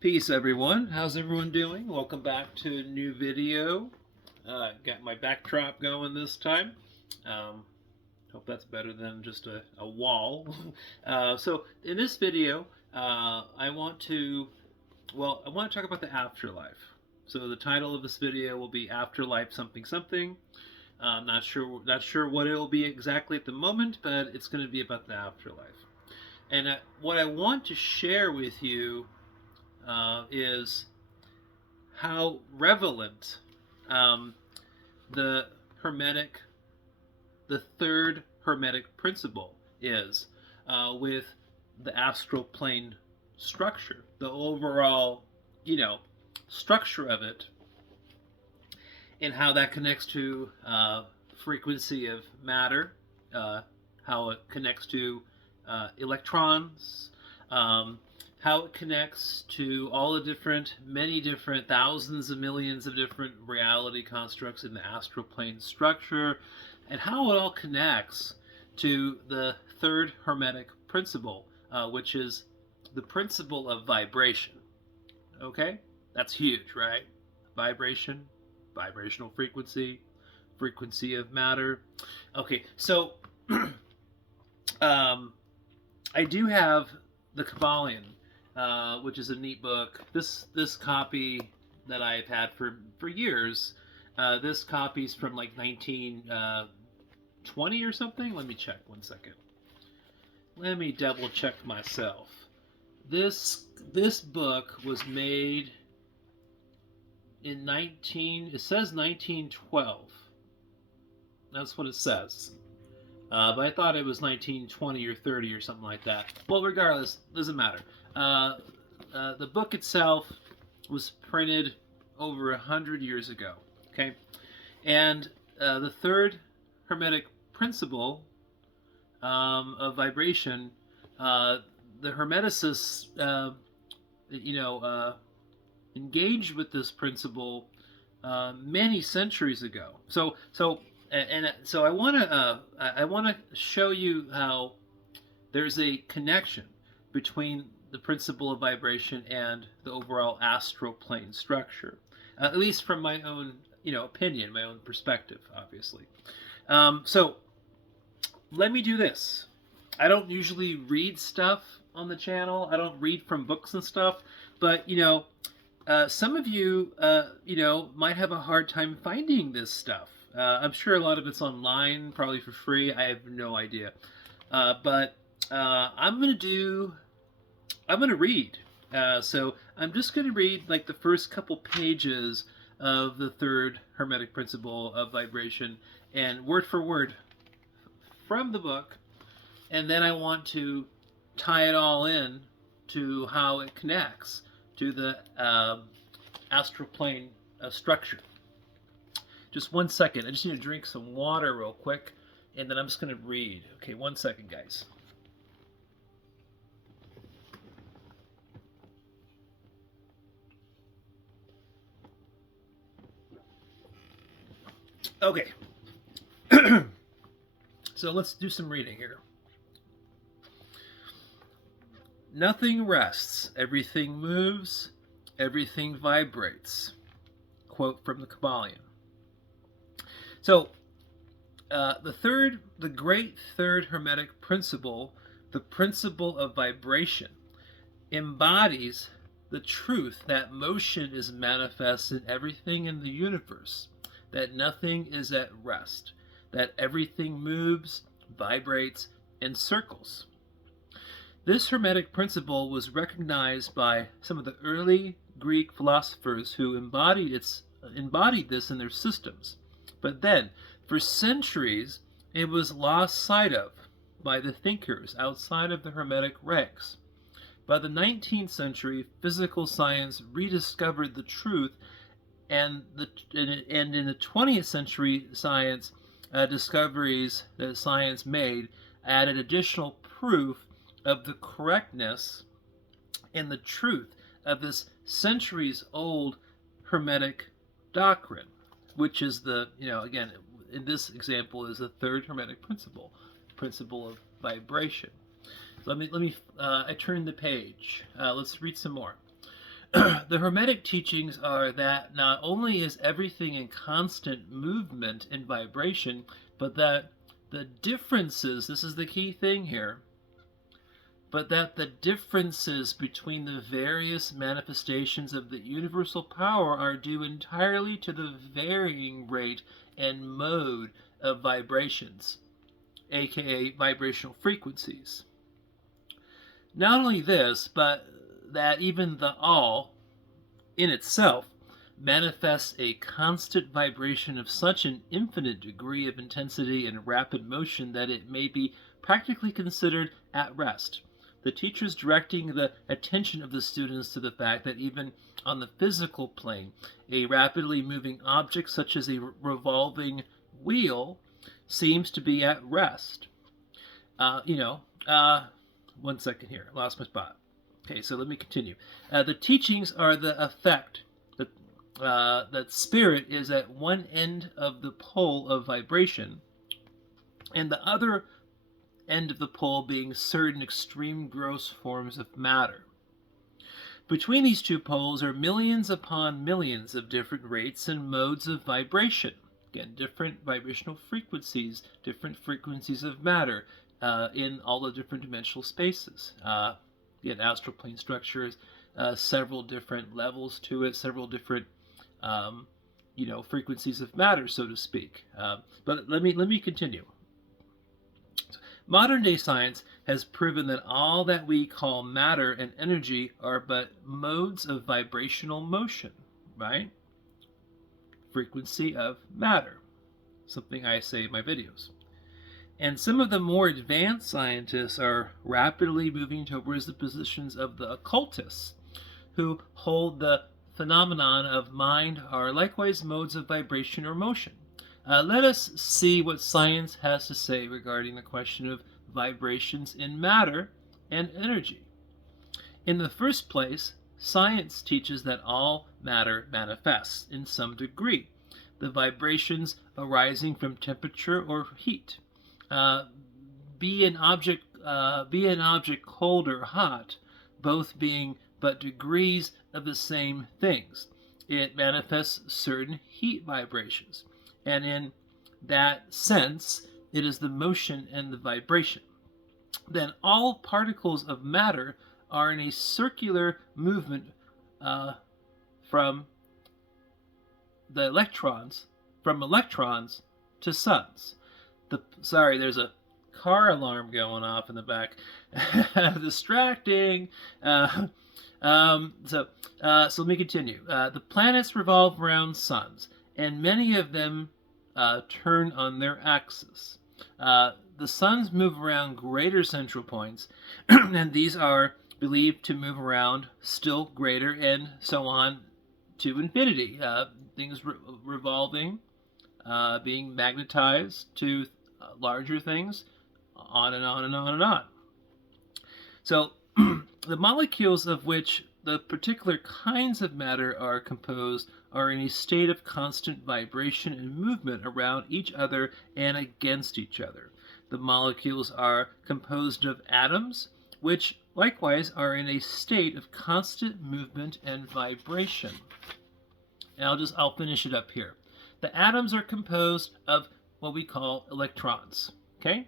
Peace, everyone. How's everyone doing? Welcome back to a new video. Got my backdrop going this time. Um, Hope that's better than just a wall. So in this video, I want to talk about the afterlife. So the title of this video will be Afterlife something something. Not sure what it will be exactly at the moment, but it's going to be about the afterlife. And what I want to share with you is how relevant um, the Hermetic, the third Hermetic principle is with the astral plane structure, the overall, structure of it, and how that connects to frequency of matter, how it connects to electrons, how it connects to all the many different thousands of millions of different reality constructs in the astral plane structure, and how it all connects to the third Hermetic principle, which is the principle of vibration. Okay? That's huge, right? Vibration, vibrational frequency, frequency of matter. Okay, so I do have the Kabbalion, which is a neat book. This copy that I've had for years. This copy's from like 1920 or something. Let me check 1 second. Let me double check myself. This book was made in It says 1912. That's what it says. But I thought it was 1920 or 30 or something like that. Well, regardless, doesn't matter. The book itself was printed over 100 years ago. Okay, and the third Hermetic principle of vibration, the Hermeticists, engaged with this principle many centuries ago. So I want to show you how there's a connection between the principle of vibration and the overall astral plane structure, at least from my own opinion, my own perspective, obviously. So let me do this. I don't usually read stuff on the channel. I don't read from books and stuff, but some of you might have a hard time finding this stuff. I'm sure a lot of it's online, probably for free. I have no idea. But I'm going to read. So I'm just going to read like the first couple pages of the third Hermetic principle of vibration, and word for word from the book. And then I want to tie it all in to how it connects to the astral plane structure. Just 1 second. I just need to drink some water real quick, and then I'm just going to read. Okay, 1 second, guys. Okay. So let's do some reading here. Nothing rests. Everything moves. Everything vibrates. Quote from the Kabbalion. So, the great third Hermetic principle, the principle of vibration, embodies the truth that motion is manifest in everything in the universe, that nothing is at rest, that everything moves, vibrates, and circles. This Hermetic principle was recognized by some of the early Greek philosophers who embodied this in their systems. But then, for centuries, it was lost sight of by the thinkers outside of the Hermetic ranks. By the 19th century, physical science rediscovered the truth, and in the 20th century, science discoveries that science made added additional proof of the correctness and the truth of this centuries-old Hermetic doctrine, which is again, in this example, is the third Hermetic principle of vibration. So let me I turn the page. Let's read some more. The Hermetic teachings are that not only is everything in constant movement and vibration, but that the differences, this is the key thing here, but that the differences between the various manifestations of the universal power are due entirely to the varying rate and mode of vibrations, aka vibrational frequencies. Not only this, but that even the all in itself manifests a constant vibration of such an infinite degree of intensity and rapid motion that it may be practically considered at rest. The teachers directing the attention of the students to the fact that even on the physical plane, a rapidly moving object such as a revolving wheel seems to be at rest. One second here, I lost my spot. Okay, so let me continue. The teachings are the effect that spirit is at one end of the pole of vibration, and the other end of the pole being certain extreme gross forms of matter. Between these two poles are millions upon millions of different rates and modes of vibration. Again, different vibrational frequencies, different frequencies of matter in all the different dimensional spaces. Again, astral plane structures, several different levels to it, several different frequencies of matter, so to speak. But let me continue. Modern day science has proven that all that we call matter and energy are but modes of vibrational motion, right? Frequency of matter, something I say in my videos. And some of the more advanced scientists are rapidly moving towards the positions of the occultists, who hold the phenomenon of mind are likewise modes of vibration or motion. Let us see what science has to say regarding the question of vibrations in matter and energy. In the first place, science teaches that all matter manifests in some degree, the vibrations arising from temperature or heat. Be an object cold or hot, both being but degrees of the same things. It manifests certain heat vibrations, and in that sense, it is the motion and the vibration. Then all particles of matter are in a circular movement from electrons to suns. There's a car alarm going off in the back. Distracting. So let me continue. The planets revolve around suns, and many of them turn on their axis. The suns move around greater central points, and these are believed to move around still greater, and so on to infinity. Things revolving, being magnetized to larger things, on and on and on and on. So the molecules of which the particular kinds of matter are composed are in a state of constant vibration and movement around each other and against each other. The molecules are composed of atoms, which likewise are in a state of constant movement and vibration. And I'll finish it up here. The atoms are composed of what we call electrons, okay?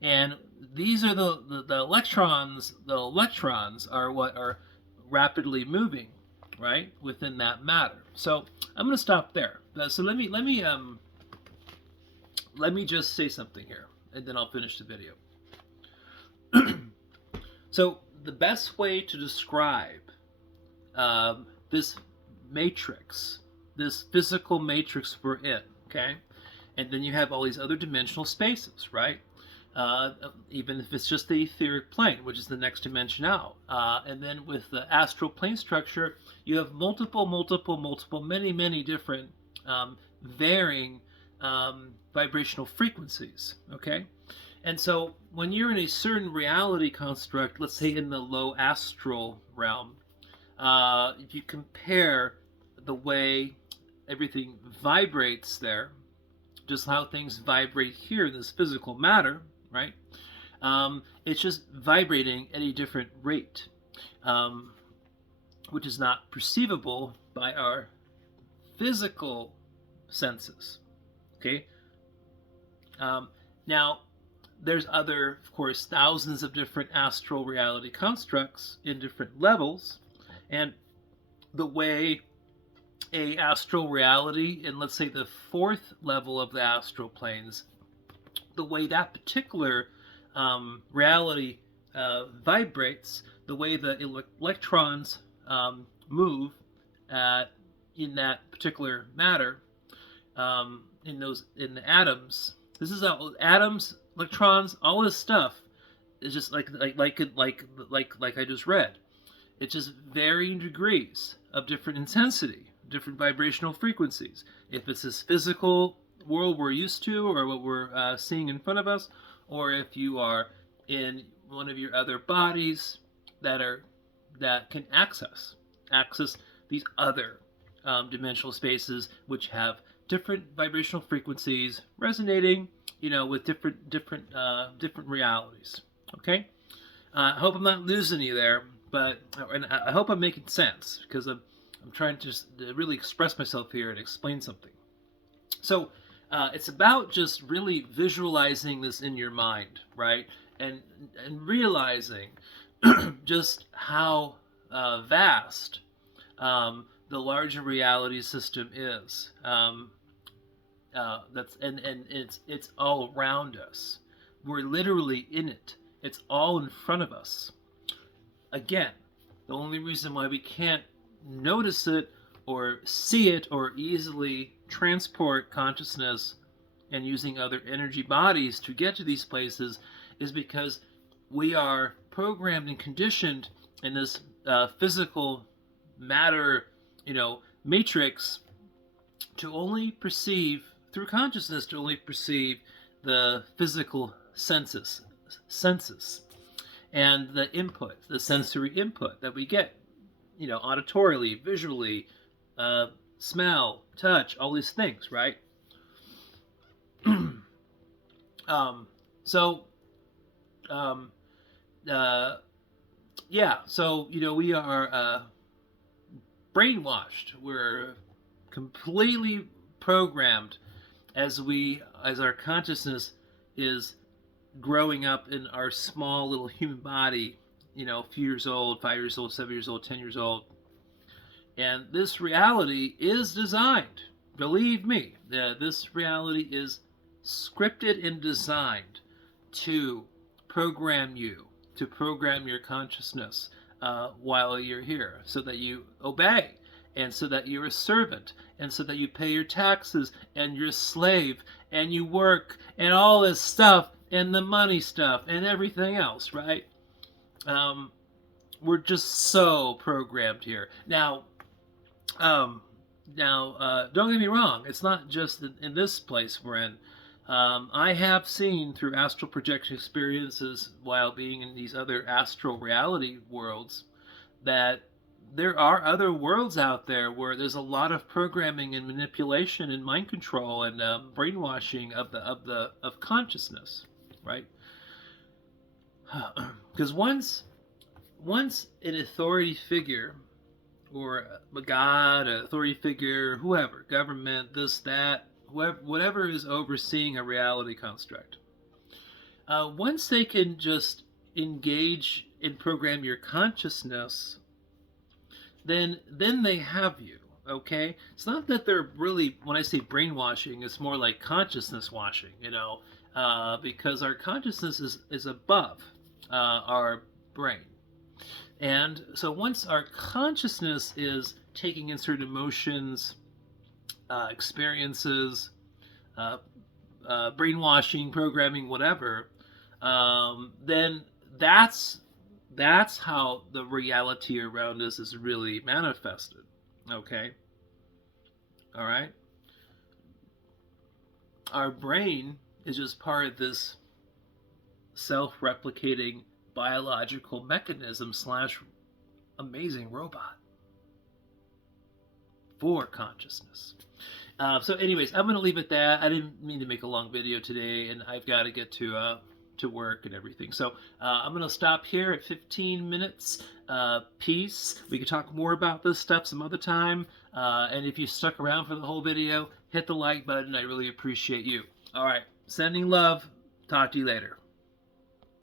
And these are the electrons. The electrons are what are rapidly moving, right, within that matter. So I'm going to stop there. So let me just say something here, and then I'll finish the video. So the best way to describe this matrix, this physical matrix we're in, okay, and then you have all these other dimensional spaces, right? Even if it's just the etheric plane, which is the next dimension out. And then with the astral plane structure, you have multiple, many different varying vibrational frequencies, okay? And so when you're in a certain reality construct, let's say in the low astral realm, if you compare the way everything vibrates there, just how things vibrate here in this physical matter, right? It's just vibrating at a different rate. which is not perceivable by our physical senses. Okay. Now, there's other, of course, thousands of different astral reality constructs in different levels, and the way a astral reality in, let's say, the fourth level of the astral planes, the way that particular reality vibrates, the way the electrons move in that particular matter, in the atoms. This is how atoms, electrons, all this stuff is just like I just read. It's just varying degrees of different intensity, different vibrational frequencies. If it's this physical world we're used to, or what we're seeing in front of us, or if you are in one of your other bodies that can access these other dimensional spaces, which have different vibrational frequencies resonating, with different realities. Okay, I hope I'm not losing you there, and I hope I'm making sense, because I'm trying to just really express myself here and explain something. So it's about just really visualizing this in your mind, right, and realizing just how vast the larger reality system is. It's all around us. We're literally in it. It's all in front of us. Again, the only reason why we can't notice it or see it or easily transport consciousness and using other energy bodies to get to these places is because we are programmed and conditioned in this physical matter, matrix, to only perceive through consciousness, to only perceive the physical senses and the input, the sensory input that we get, auditorily, visually, smell, touch, all these things, right? So we are brainwashed. We're completely programmed as our consciousness is growing up in our small little human body, a few years old, 5 years old, 7 years old, 10 years old. And this reality is designed, believe me, this reality is scripted and designed to program you, to program your consciousness while you're here, so that you obey, and so that you're a servant, and so that you pay your taxes, and you're a slave, and you work, and all this stuff, and the money stuff, and everything else, right? We're just so programmed here. Now, don't get me wrong. It's not just in this place we're in. I have seen through astral projection experiences while being in these other astral reality worlds that there are other worlds out there where there's a lot of programming and manipulation and mind control and brainwashing of consciousness, right? Because once an authority figure, or a god, an authority figure, whoever, government, this, that, whatever is overseeing a reality construct, once they can just engage and program your consciousness, then they have you. Okay, it's not that they're really, when I say brainwashing, it's more like consciousness washing, because our consciousness is above our brain. And so once our consciousness is taking in certain emotions, experiences, brainwashing, programming, whatever, then that's how the reality around us is really manifested. Okay? All right? Our brain is just part of this self-replicating biological mechanism / amazing robot for consciousness. So anyways, I'm going to leave it at that. I didn't mean to make a long video today, and I've got to get to to work and everything. So I'm going to stop here at 15 minutes. Peace. We can talk more about this stuff some other time. And if you stuck around for the whole video, hit the like button. I really appreciate you. All right. Sending love. Talk to you later.